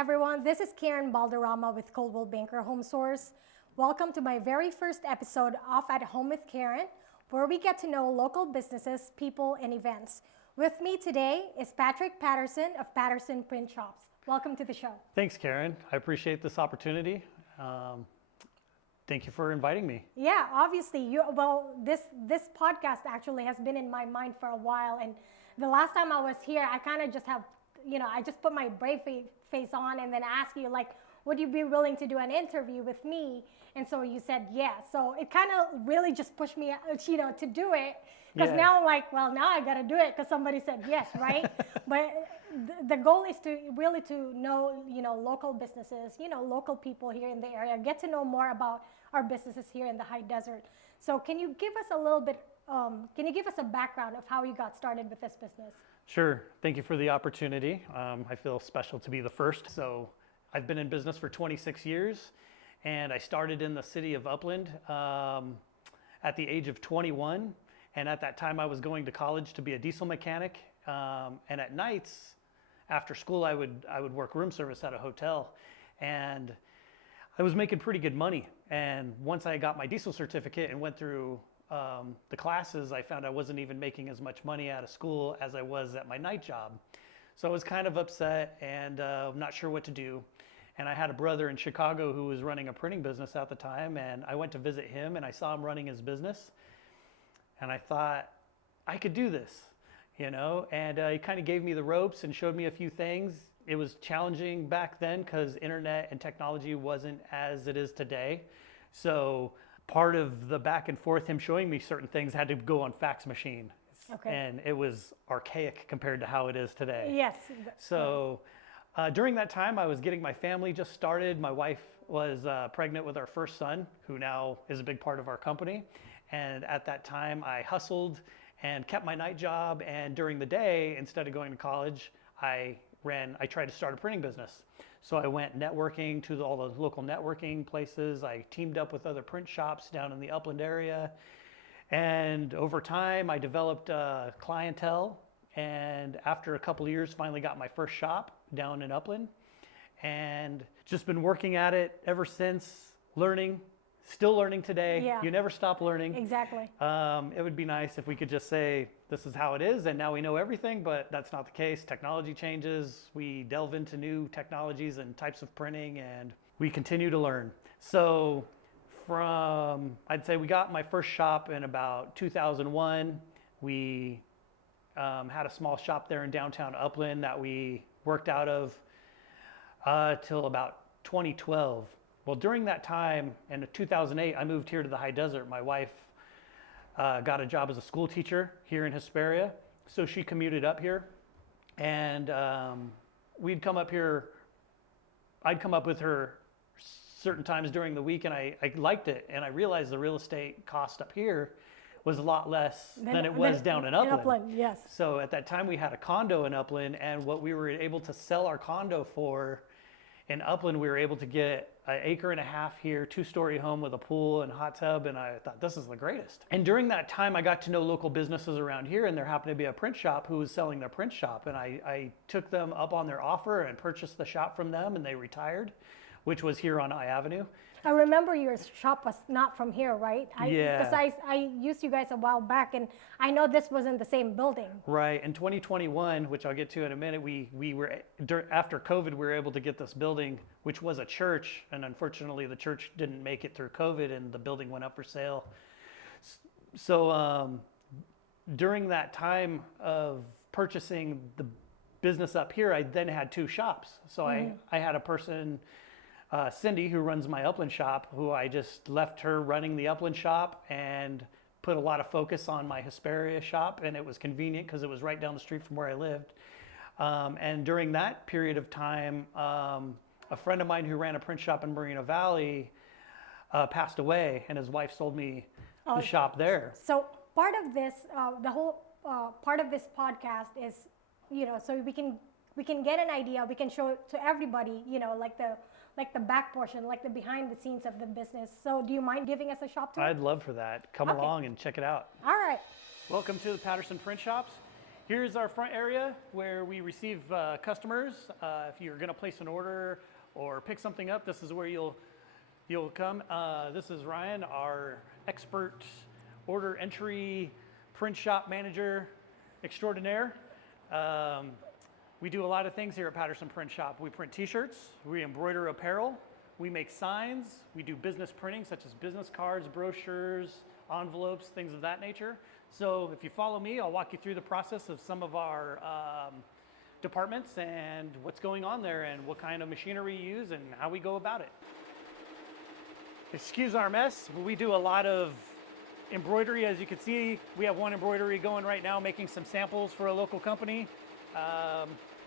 everyone. This is Karen Balderrama with Coldwell Banker Home Source. Welcome to my very first episode of At Home with Karen, where we get to know local businesses, people, and events. With me today is Patterson of Patterson Print Shops. Welcome to the show. Thanks, Karen. I appreciate this opportunity. Thank you for inviting me. Yeah, obviously, this podcast actually has been in my mind for a while, and the last time I was here, I kind of just have, I just put my brave face on and then asked you, like, would you be willing to do an interview with me? And so you said yes. So it kind of really just pushed me, to do it. Because now I'm like, well, now I got to do it because somebody said yes, right? But the goal is to really to know, local businesses, local people here in the area, get to know more about our businesses here in the high desert. So can you give us a little bit, can you give us a background of how you got started with this business? Sure. Thank you for the opportunity. I feel special to be the first. So I've been in business for 26 years, and I started in the city of Upland at the age of 21. And at that time, I was going to college to be a diesel mechanic. And at nights, after school, I would work room service at a hotel. And I was making pretty good money. And once I got my diesel certificate and went through the classes, I found I wasn't even making as much money out of school as I was at my night job. So I was kind of upset and not sure what to do. And I had a brother in Chicago who was running a printing business at the time. And I went to visit him and I saw him running his business. And I thought, I could do this, and he kind of gave me the ropes and showed me a few things. It was challenging back then because internet and technology wasn't as it is today. So part of the back and forth, him showing me certain things had to go on fax machine. Okay. And it was archaic compared to how it is today. Yes. So during that time, I was getting my family just started. My wife was pregnant with our first son, who now is a big part of our company. And at that time, I hustled and kept my night job. And during the day, instead of going to college, I tried to start a printing business. So I went networking to all the local networking places. I teamed up with other print shops down in the Upland area. And over time, I developed a clientele. And after a couple of years, finally got my first shop down in Upland. And just been working at it ever since, learning. Still learning today. Yeah. You never stop learning. Exactly. It would be nice if we could just say, this is how it is, and now we know everything, but that's not the case. Technology changes. We delve into new technologies and types of printing, and we continue to learn. So I'd say we got my first shop in about 2001. We had a small shop there in downtown Upland that we worked out of till about 2012. Well, during that time, in 2008, I moved here to the high desert. My wife got a job as a school teacher here in Hesperia, so she commuted up here, and we'd come up here. I'd come up with her certain times during the week, and I liked it, and I realized the real estate cost up here was a lot less than it was down in Upland. Upland, yes. So at that time, we had a condo in Upland, and what we were able to sell our condo for in Upland, we were able to get an acre and a half here, 2-story home with a pool and hot tub, and I thought, this is the greatest. And during that time, I got to know local businesses around here, and there happened to be a print shop who was selling their print shop, and I took them up on their offer and purchased the shop from them, and they retired, which was here on I Avenue. I remember your shop was not from here, right? Yeah. Because I used you guys a while back, and I know this was in the same building. Right. In 2021, which I'll get to in a minute, we were, after COVID, we were able to get this building, which was a church, and unfortunately the church didn't make it through COVID, and the building went up for sale. So during that time of purchasing the business up here, I then had 2 shops. So I had a person, Cindy, who runs my Upland shop, who I just left her running the Upland shop and put a lot of focus on my Hesperia shop, and it was convenient because it was right down the street from where I lived. And during that period of time, a friend of mine who ran a print shop in Moreno Valley passed away, and his wife sold me the shop there. So part of this, the whole part of this podcast is, so we can get an idea, we can show it to everybody, like the back portion, like the behind the scenes of the business. So do you mind giving us a shop tour? I'd love for that. Come along and check it out. All right. Welcome to the Patterson Print Shops. Here's our front area where we receive customers. If you're going to place an order or pick something up, this is where you'll come. This is Ryan, our expert order entry print shop manager extraordinaire. We do a lot of things here at Patterson Print Shop. We print t-shirts, we embroider apparel, we make signs, we do business printing such as business cards, brochures, envelopes, things of that nature. So if you follow me, I'll walk you through the process of some of our departments and what's going on there and what kind of machinery you use and how we go about it. Excuse our mess, but we do a lot of embroidery. As you can see, we have one embroidery going right now, making some samples for a local company.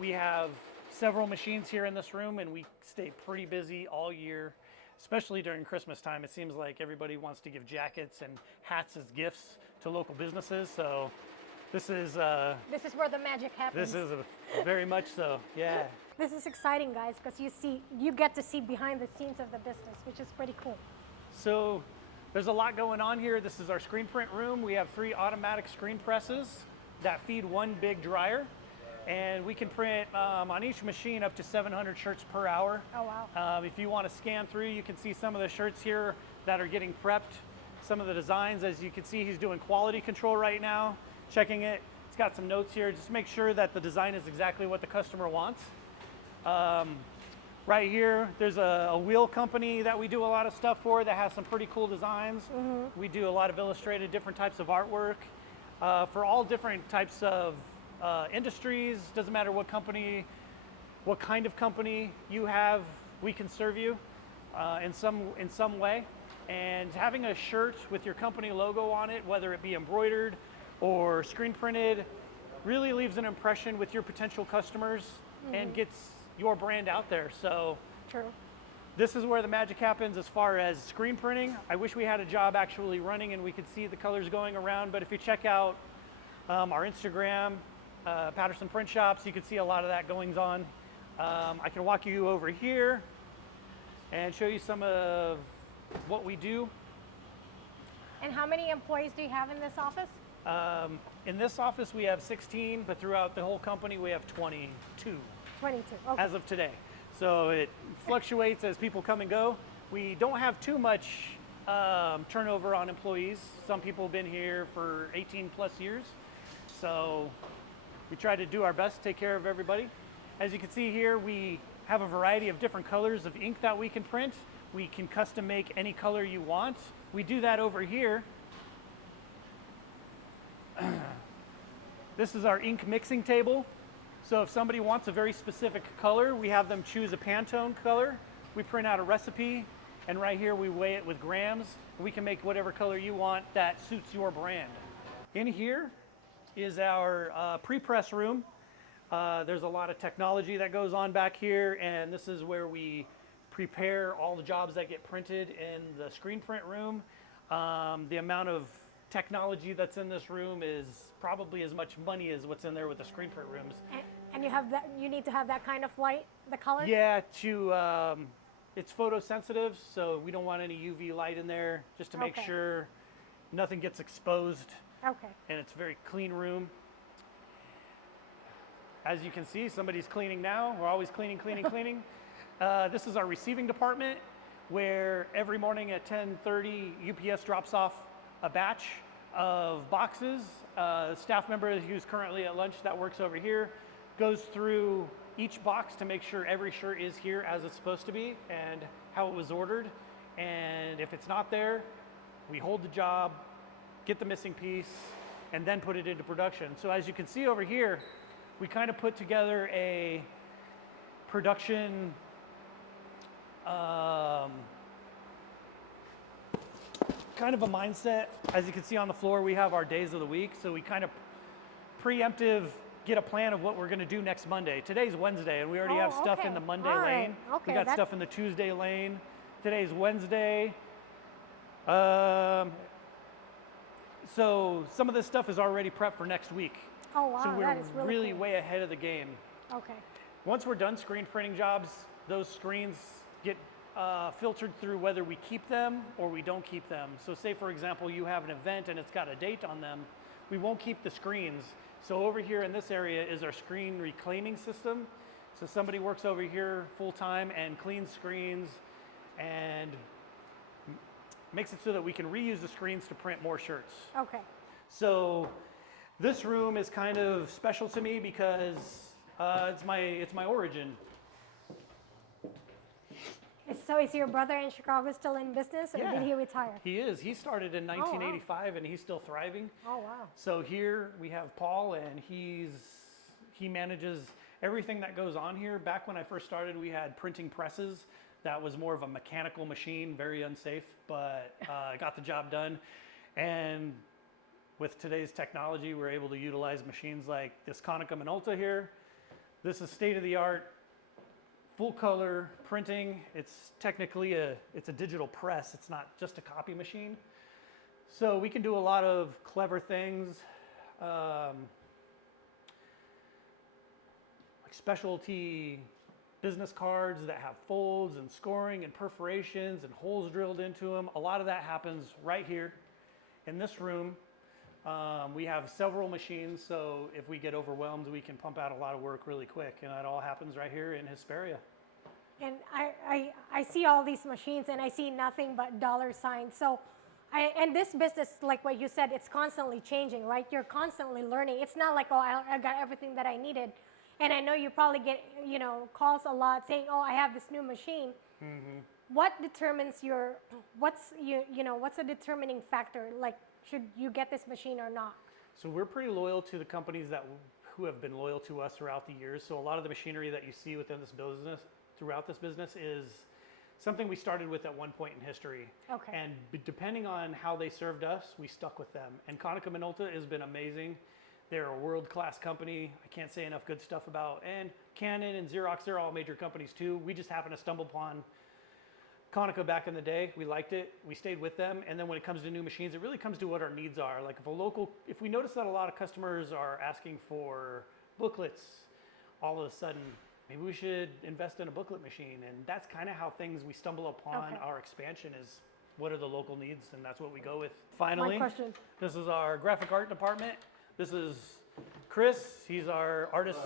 We have several machines here in this room and we stay pretty busy all year, especially during Christmas time. It seems like everybody wants to give jackets and hats as gifts to local businesses. So this is where the magic happens. this is very much so, yeah. This is exciting, guys, because you get to see behind the scenes of the business, which is pretty cool. So there's a lot going on here. This is our screen print room. We have 3 automatic screen presses that feed one big dryer. And we can print on each machine up to 700 shirts per hour. Oh, wow. If you want to scan through, you can see some of the shirts here that are getting prepped. Some of the designs, as you can see, he's doing quality control right now, checking it. He's got some notes here. Just make sure that the design is exactly what the customer wants. Right here, there's a wheel company that we do a lot of stuff for that has some pretty cool designs. Mm-hmm. We do a lot of illustrated different types of artwork for all different types of industries. Doesn't matter what company, what kind of company you have, we can serve you in some way. And having a shirt with your company logo on it, whether it be embroidered or screen printed, really leaves an impression with your potential customers and gets your brand out there. So true. This is where the magic happens as far as screen printing. I wish we had a job actually running and we could see the colors going around, but if you check out our Instagram, Patterson Print Shops, you can see a lot of that goings on. I can walk you over here and show you some of what we do. And how many employees do you have in this office? In this office we have 16, but throughout the whole company we have 22. 22, okay. As of today. So it fluctuates as people come and go. We don't have too much turnover on employees. Some people have been here for 18 plus years. So we try to do our best to take care of everybody. As you can see here, we have a variety of different colors of ink that we can print. We can custom make any color you want. We do that over here. This is our ink mixing table. So if somebody wants a very specific color, we have them choose a Pantone color. We print out a recipe, and right here we weigh it with grams. We can make whatever color you want that suits your brand. In here is our pre-press room. There's a lot of technology that goes on back here, and this is where we prepare all the jobs that get printed in the screen print room. The amount of technology that's in this room is probably as much money as what's in there with the screen print rooms. And you have that. You need to have that kind of light, the color. Yeah, it's photosensitive, so we don't want any UV light in there, just to make sure nothing gets exposed. Okay. And it's a very clean room. As you can see, somebody's cleaning now. We're always cleaning, cleaning, cleaning. This is our receiving department, where every morning at 10:30, UPS drops off a batch of boxes. A staff member who's currently at lunch that works over here goes through each box to make sure every shirt is here as it's supposed to be and how it was ordered. And if it's not there, we hold the job, get the missing piece, and then put it into production. So as you can see over here, we kind of put together a production kind of a mindset. As you can see on the floor, we have our days of the week. So we kind of preemptive get a plan of what we're going to do next Monday. Today's Wednesday, and we already have stuff in the Monday lane. Okay, we got stuff in the Tuesday lane. Today's Wednesday. So some of this stuff is already prepped for next week. Oh, wow, so we're that is really cool. way ahead of the game. Okay. Once we're done screen printing jobs, those screens get filtered through whether we keep them or we don't keep them. So say, for example, you have an event and it's got a date on them, we won't keep the screens. So over here in this area is our screen reclaiming system. So somebody works over here full time and cleans screens and makes it so that we can reuse the screens to print more shirts. Okay. So this room is kind of special to me because it's my origin. So is your brother in Chicago still in business, or did he retire? He is. He started in 1985 and he's still thriving. Oh, wow. So here we have Paul, and he manages everything that goes on here. Back when I first started, we had printing presses. That was more of a mechanical machine, very unsafe, but got the job done. And with today's technology, we're able to utilize machines like this Konica Minolta here. This is state-of-the-art, full color printing. It's technically it's a digital press. It's not just a copy machine. So we can do a lot of clever things, like specialty business cards that have folds and scoring and perforations and holes drilled into them. A lot of that happens right here in this room. We have several machines, so if we get overwhelmed, we can pump out a lot of work really quick, and it all happens right here in Hesperia. And I see all these machines, and I see nothing but dollar signs. So, and this business, like what you said, it's constantly changing, right? You're constantly learning. It's not like, oh, I got everything that I needed. And I know you probably get, calls a lot saying, oh, I have this new machine. Mm-hmm. What determines what's a determining factor? Like, should you get this machine or not? So we're pretty loyal to the companies who have been loyal to us throughout the years. So a lot of the machinery that you see within this business, throughout this business, is something we started with at one point in history. Okay. And depending on how they served us, we stuck with them. And Konica Minolta has been amazing. They're a world-class company. I can't say enough good stuff about. And Canon and Xerox, they're all major companies too. We just happened to stumble upon Konica back in the day. We liked it. We stayed with them. And then when it comes to new machines, it really comes to what our needs are. Like if we notice that a lot of customers are asking for booklets, all of a sudden, maybe we should invest in a booklet machine. And that's kind of how we stumble upon our expansion is what are the local needs, and that's what we go with. Finally, this is our graphic art department. This is Chris. He's our artist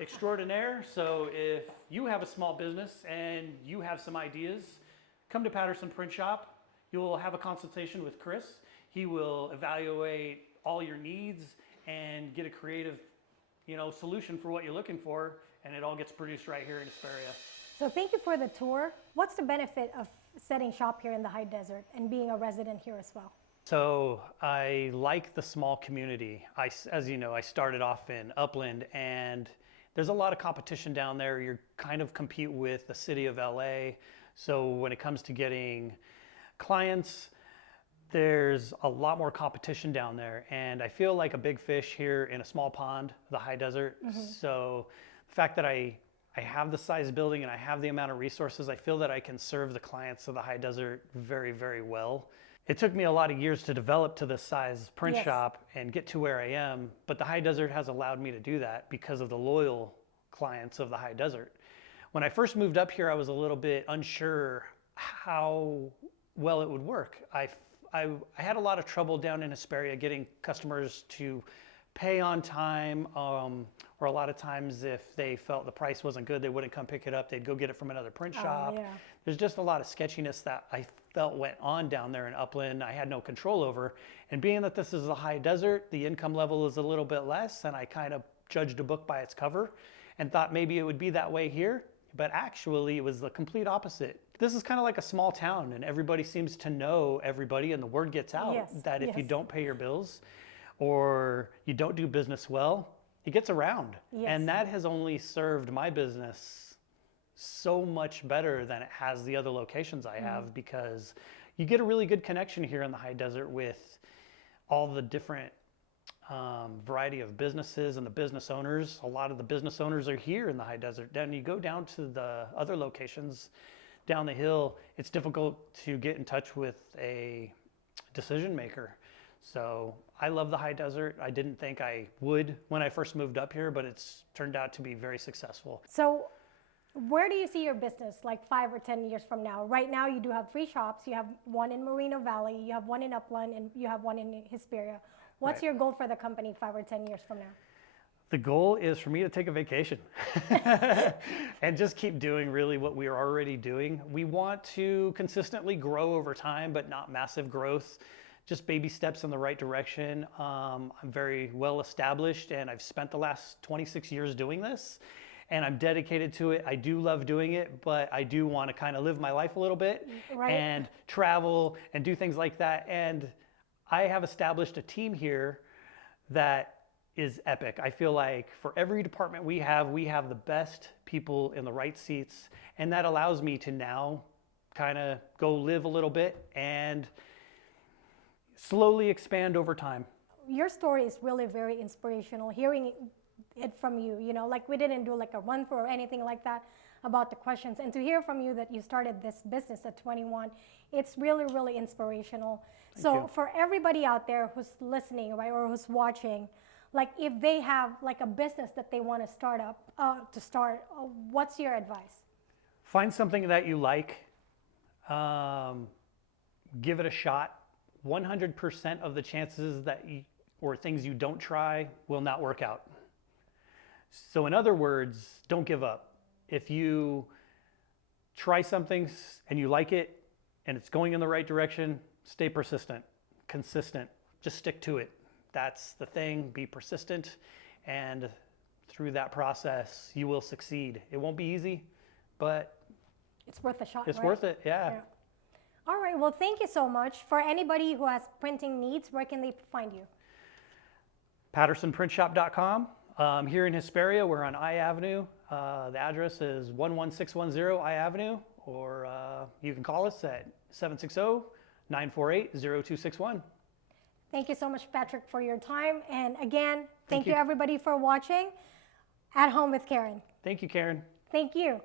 extraordinaire. So if you have a small business and you have some ideas, come to Patterson Print Shop. You'll have a consultation with Chris. He will evaluate all your needs and get a creative, solution for what you're looking for, and it all gets produced right here in Hesperia. So thank you for the tour. What's the benefit of setting shop here in the high desert and being a resident here as well? So I like the small community. As you know, I started off in Upland, and there's a lot of competition down there. You kind of compete with the city of LA. So when it comes to getting clients, there's a lot more competition down there. And I feel like a big fish here in a small pond, the high desert. Mm-hmm. So the fact that I have the size building and I have the amount of resources, I feel that I can serve the clients of the high desert very, very well. It took me a lot of years to develop to this size print shop and get to where I am, but the high desert has allowed me to do that because of the loyal clients of the high desert. When I first moved up here, I was a little bit unsure how well it would work. I had a lot of trouble down in Hesperia getting customers to pay on time, or a lot of times if they felt the price wasn't good, they wouldn't come pick it up. They'd go get it from another print shop. Yeah. There's just a lot of sketchiness that I felt went on down there in Upland. I had no control over. And being that this is a high desert, the income level is a little bit less, and I kind of judged a book by its cover and thought maybe it would be that way here. But actually, it was the complete opposite. This is kind of like a small town, and everybody seems to know everybody, and the word gets out that if you don't pay your bills or you don't do business well, it gets around. And that has only served my business so much better than it has the other locations I have, because you get a really good connection here in the high desert with all the different variety of businesses and the business owners. A lot of the business owners are here in the high desert. Then you go down to the other locations down the hill, it's difficult to get in touch with a decision maker. So I love the high desert. I didn't think I would when I first moved up here, but it's turned out to be very successful. So where do you see your business like 5 or 10 years from now? Right now you do have 3 shops. You have one in Moreno Valley, you have one in Upland, and you have one in Hesperia. What's your goal for the company 5 or 10 years from now? The goal is for me to take a vacation and just keep doing really what we are already doing. We want to consistently grow over time, but not massive growth, just baby steps in the right direction. I'm very well established and I've spent the last 26 years doing this and I'm dedicated to it. I do love doing it, but I do want to kind of live my life a little bit and travel and do things like that. And I have established a team here that is epic. I feel like for every department we have the best people in the right seats, and that allows me to now kind of go live a little bit and slowly expand over time. Your story is really very inspirational. Hearing it from you, you know, like we didn't do like a run through or anything like that about the questions, and to hear from you that you started this business at 21, it's really, really inspirational. Thank you. For everybody out there who's listening, right, or who's watching, like if they have like a business that they want to start up, what's your advice? Find something that you like, give it a shot. 100% of the chances that or things you don't try will not work out. So in other words, don't give up. If you try something and you like it and it's going in the right direction, stay persistent, consistent, just stick to it. That's the thing, be persistent, and through that process, you will succeed. It won't be easy, but it's worth a shot, it's right? worth it, yeah. All right, well, thank you so much. For anybody who has printing needs, where can they find you? PattersonPrintShop.com. Here in Hesperia, we're on I Avenue. The address is 11610 I Avenue, or you can call us at 760-948-0261. Thank you so much, Patrick, for your time. And again, thank you everybody for watching At Home with Karen. Thank you, Karen. Thank you.